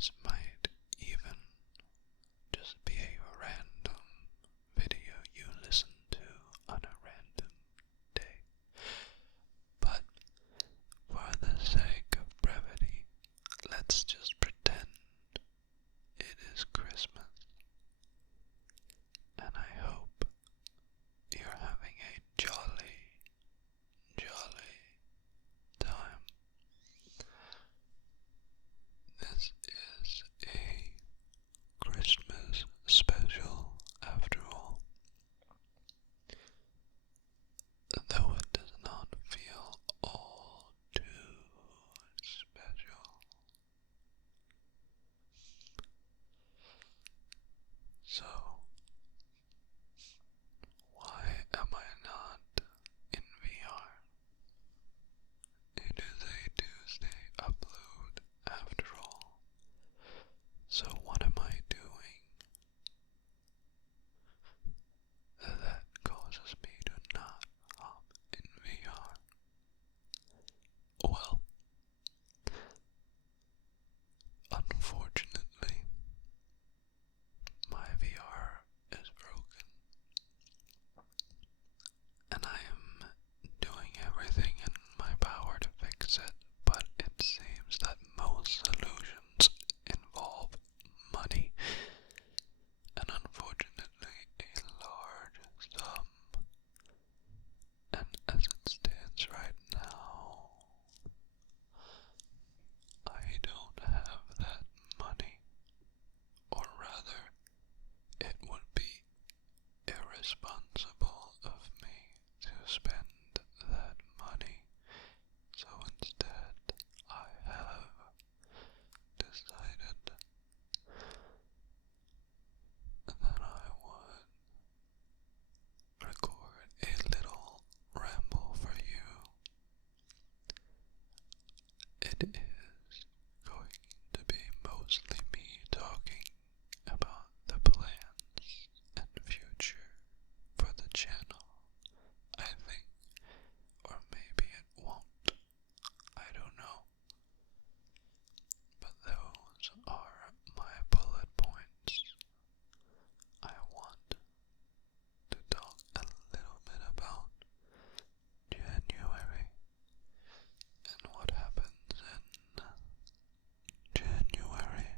This might even just be a random video you listen to on a random day. But for the sake of brevity, let's just pretend it is Christmas. And I hope you're having a jolly time. This is a Christmas special after all, though it does not feel all too special. So, why am I not in VR? It is a Tuesday upload after all. So what am I doing that causes me to not hop in VR? Well, unfortunately, my VR is broken, and I am doing everything in my power to fix it, but it seems that most solutions involve money, and unfortunately a large sum. And as it stands right now, I don't have that money, or rather, it would be irresponsible of me to spend that money. So instead, I have decided that I would record a little ramble for you. It is going to be mostly me talking about the plans and future for the channel, I think, or maybe it won't, I don't know, but those are my bullet points. I want to talk a little bit about January and what happens in January.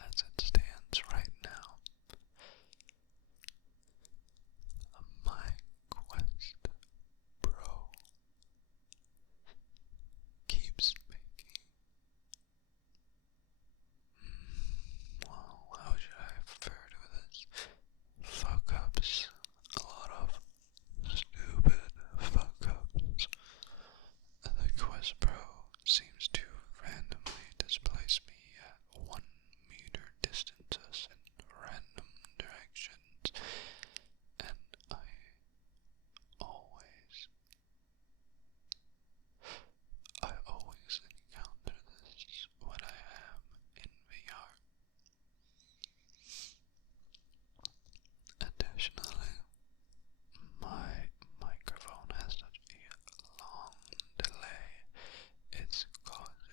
As it stands right now, my Quest Pro keeps making, well, how should I refer to this? Fuck-ups. A lot of stupid fuck-ups. The Quest Pro seems to randomly displace me at 1 meter distances in random directions, and I always encounter this when I am in VR. Additionally, my microphone has such a long delay, it's causing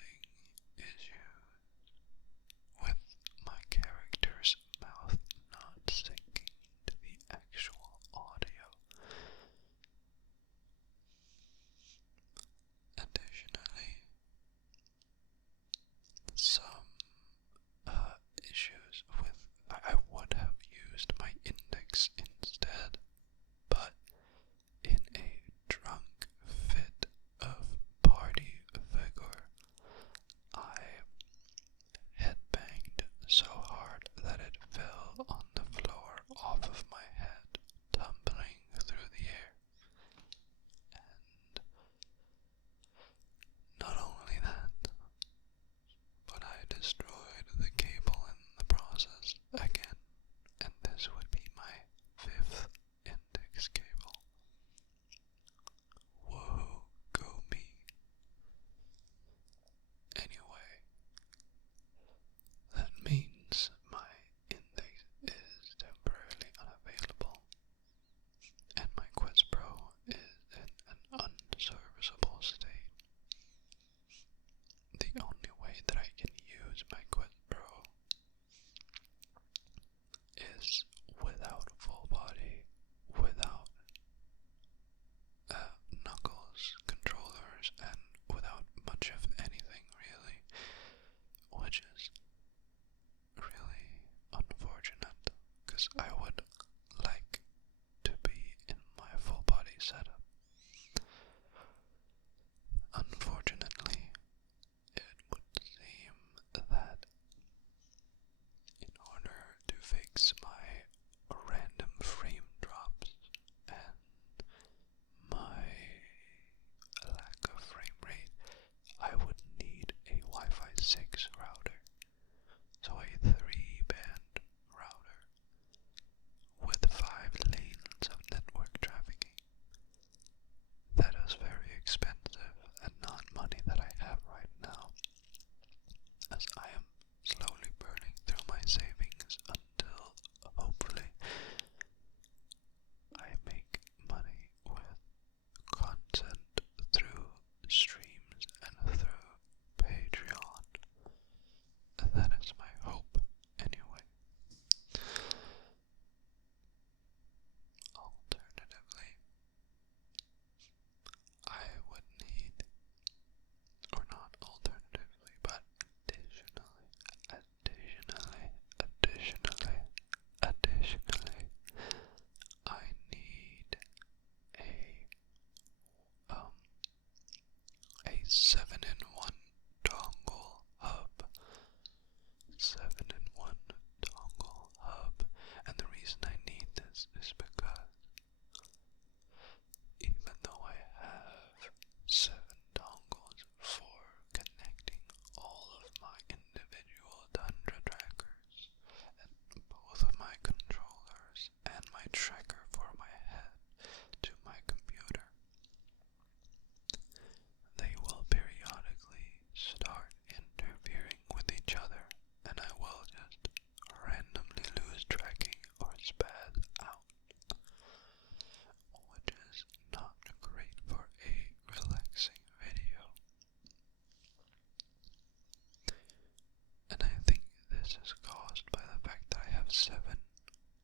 This is caused by the fact that I have 7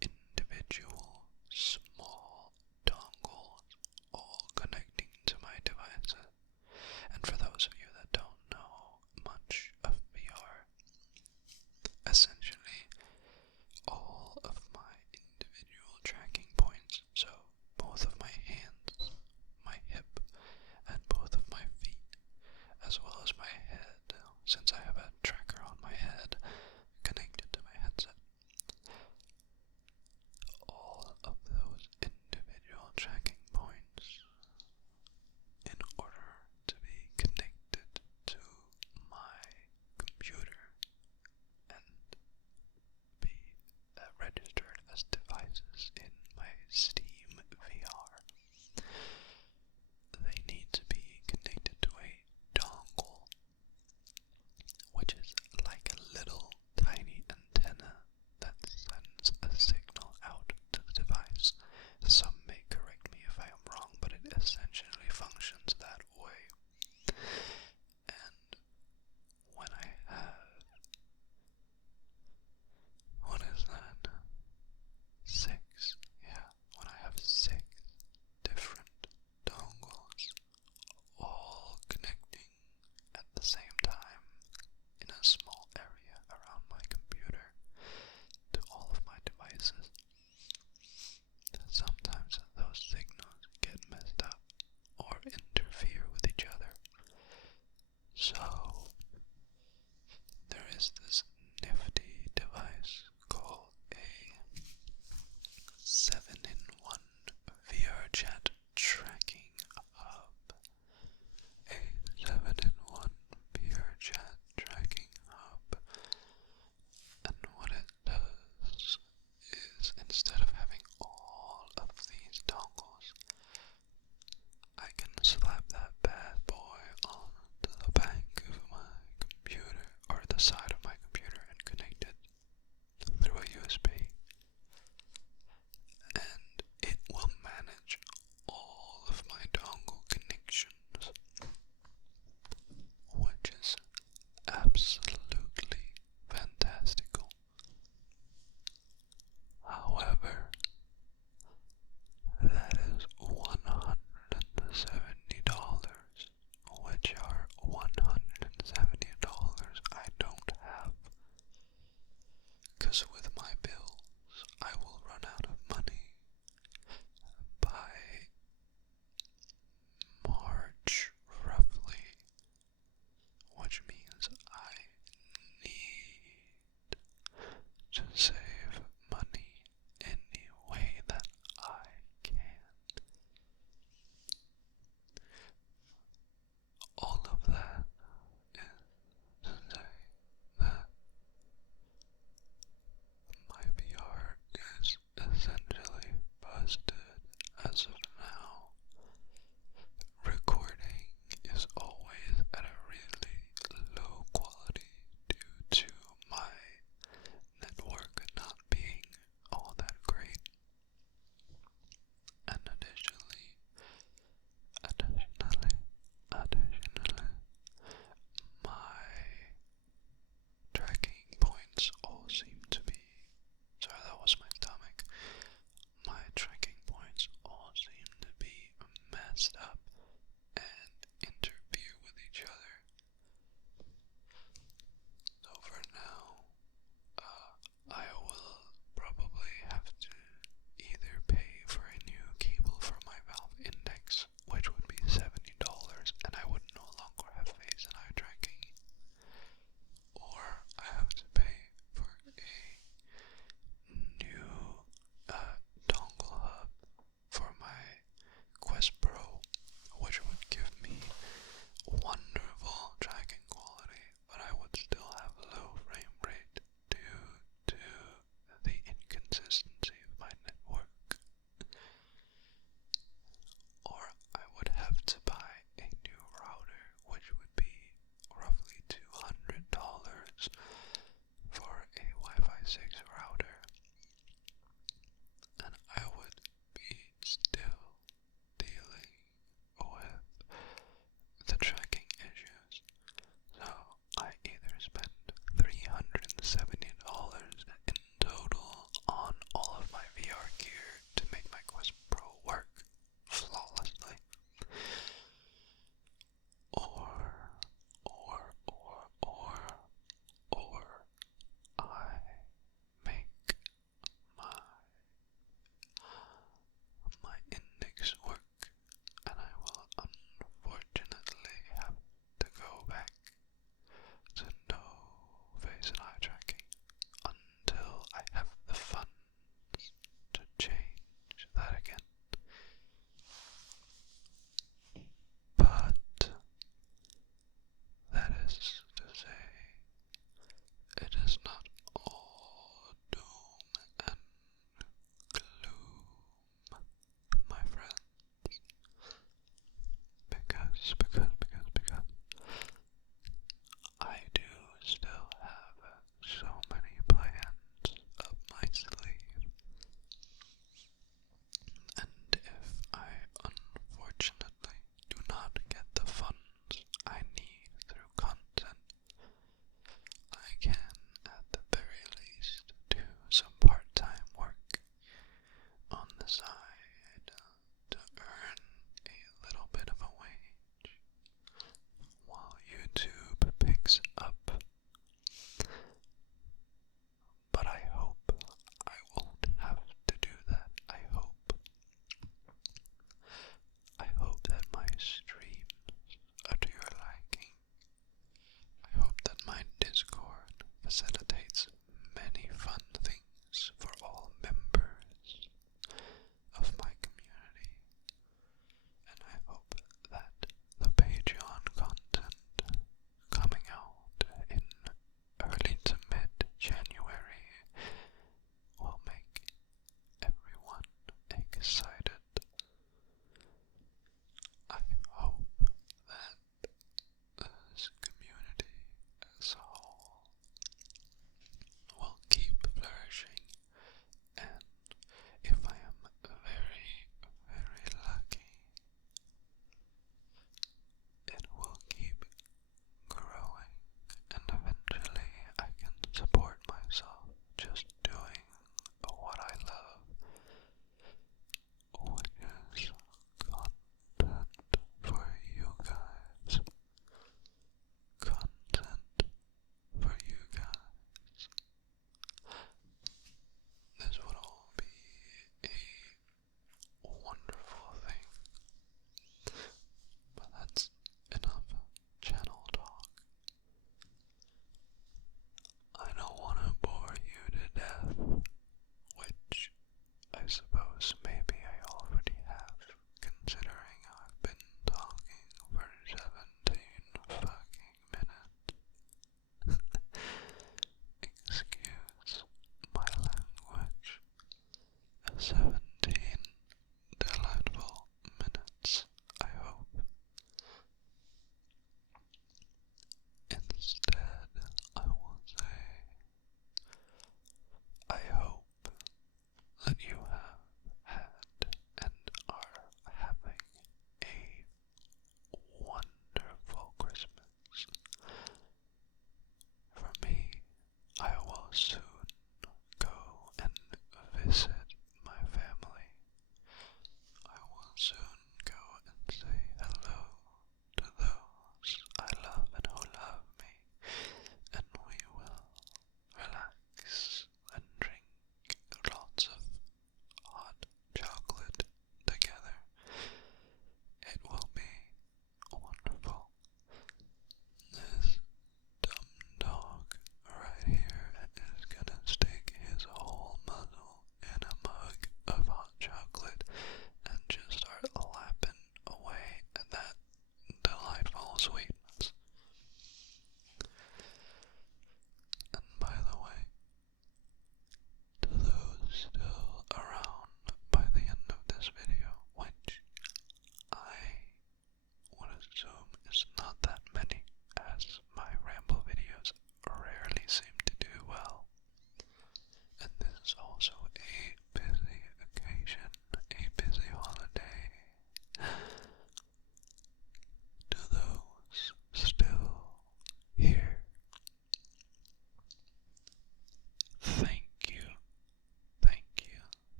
individual small dongles all connecting to my devices. And for those of you that don't know much of VR, essentially all of my individual tracking points, so both of my hands, my hip, and both of my feet, as well as my head, since I have a tracker on my head connected to my headset. All of those individual tracking points, in order to be connected to my computer and be registered as devices in my Steam VR, they need to be connected to a dongle, which is like a little tiny antenna that sends a signal out to the device. Some may correct me if I am wrong, but it essentially functions that way. And when I have, what is that? 6, yeah, when I have 6 different dongles all connecting at the same time in a small area around my computer to all of my devices, sometimes those signals get messed up or interfere with each other. So there is this nifty device called a 7-in-1 VR chat tracking hub. A 7-in-1 VR chat tracking hub. And what it does is, instead of having all of these dongles, I can slap that bad boy onto the back of my computer, or the side of my computer,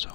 So